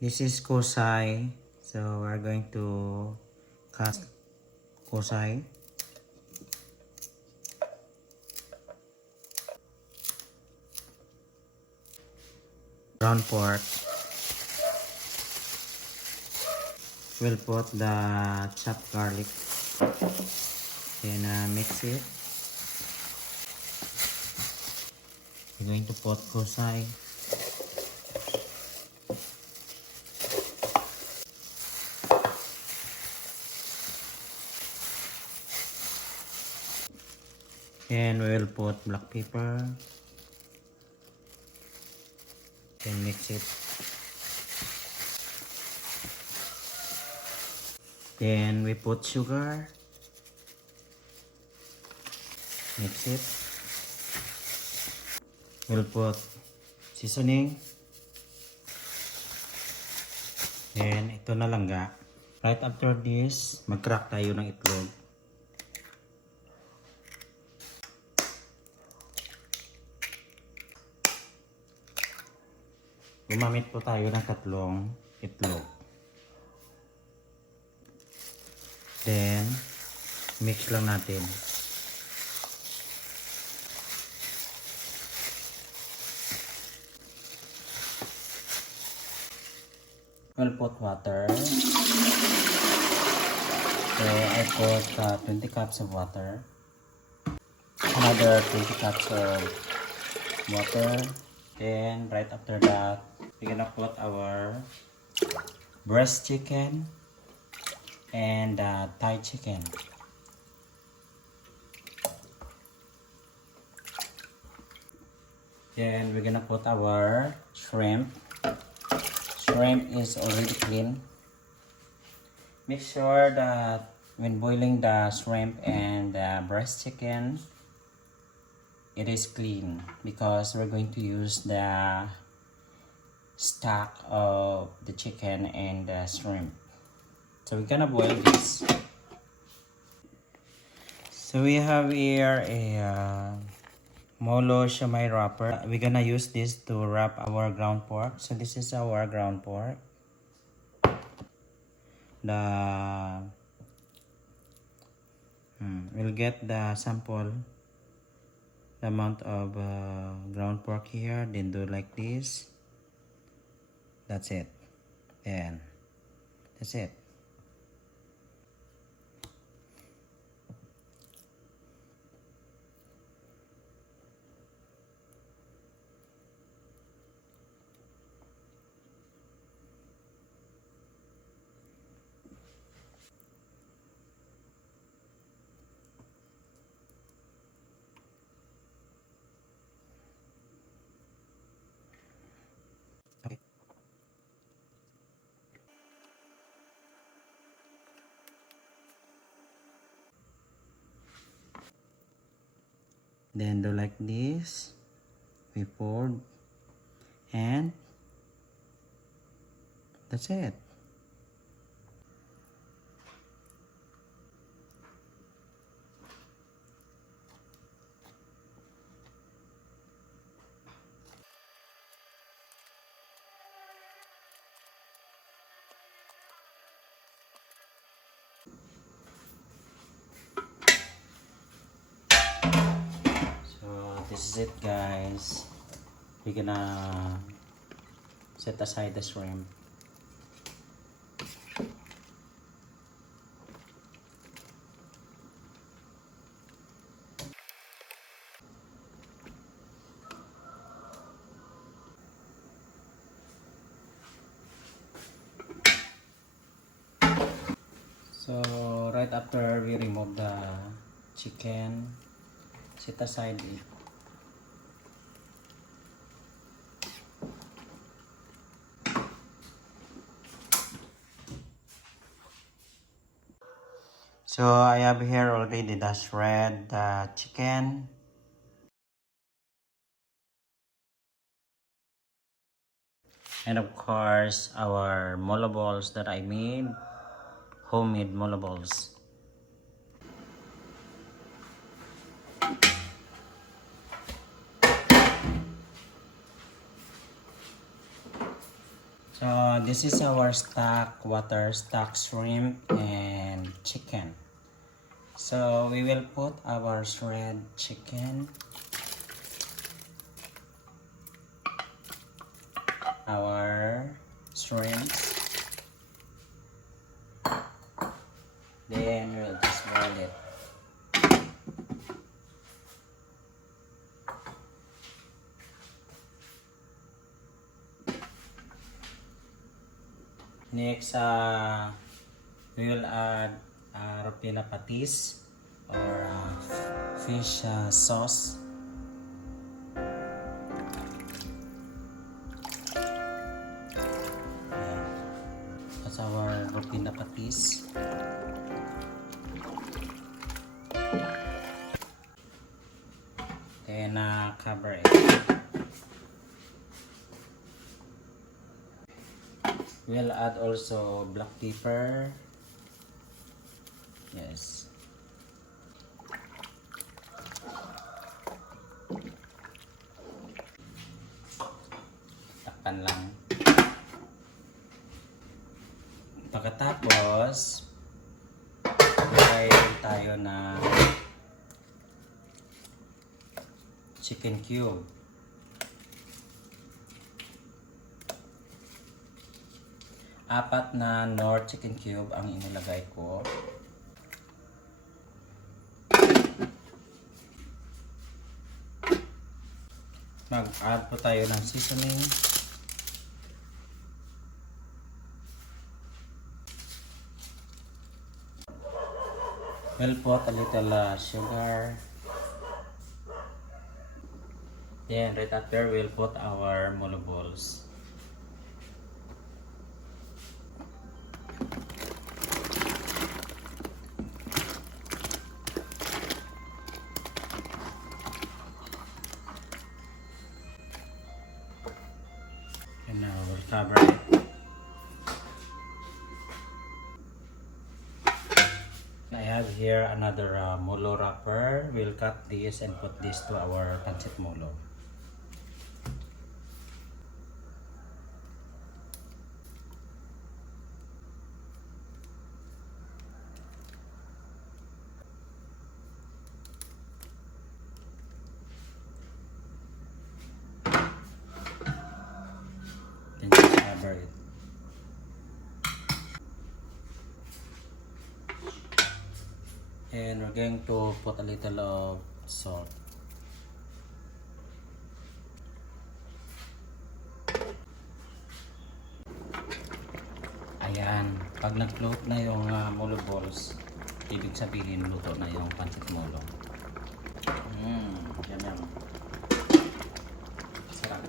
This is kusai. So we're going to cut kusai. Ground pork. We'll put the chopped garlic. Then mix it. We're going to put kusai. And we will put black pepper. Then mix it. Then we put sugar. Mix it. We'll put seasoning. Then ito na langga. Right after this, mag-crack tayo ng itlog. Gumamit po tayo ng 3 itlog. Then, mix lang natin. We'll put water. So, I put 20 cups of water. Another 20 cups of water. Then, right after that, we're gonna put our breast chicken and Thai chicken. Then we're gonna put our shrimp. Shrimp is already clean. Make sure that when boiling the shrimp and the breast chicken, it is clean because we're going to use the stock of the chicken and the shrimp. So we're gonna boil this. So we have here a Molo Shumai wrapper. We're gonna use this to wrap our ground pork. So this is our ground pork. We'll get the sample, the amount of ground pork here, then do like this. That's it. Then that's it. Okay. Then do like this. We pour, and that's it. This is it, guys. We're gonna set aside the shrimp. So right after we remove the chicken, set aside it. So I have here already the shred chicken. And of course our molo balls that I made, homemade molo balls. So this is our water stock shrimp and chicken. So we will put our shred chicken, our shrimps, then we'll just roll it. Next, we will add ropina patis or fish sauce. That's our ropina patis. Then cover it. We'll add also black pepper. Yes. Takpan lang. Pagkatapos, lagay tayo na chicken cube. Apat na Nor chicken cube ang inilagay ko. Mag-add po tayo ng seasoning. We'll put a little sugar. Then right after we'll put our molo balls. And now we'll cover it. I have here another molo wrapper. We'll cut this and put this to our pancit molo. Then just cover it. And we're going to put a little of salt. Ayan, pag nag-float na yung molo balls, ibig sabihin luto na yung pancit molo. Yan yan. Sarap.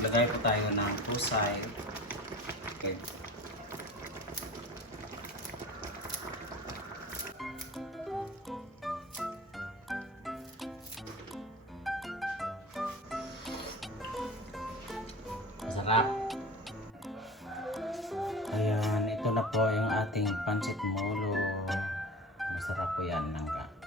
Lagay po tayo ng pusay. Okay. Masarap. Ayan, ito na po yung ating pancit molo. Masarap po yan, langka.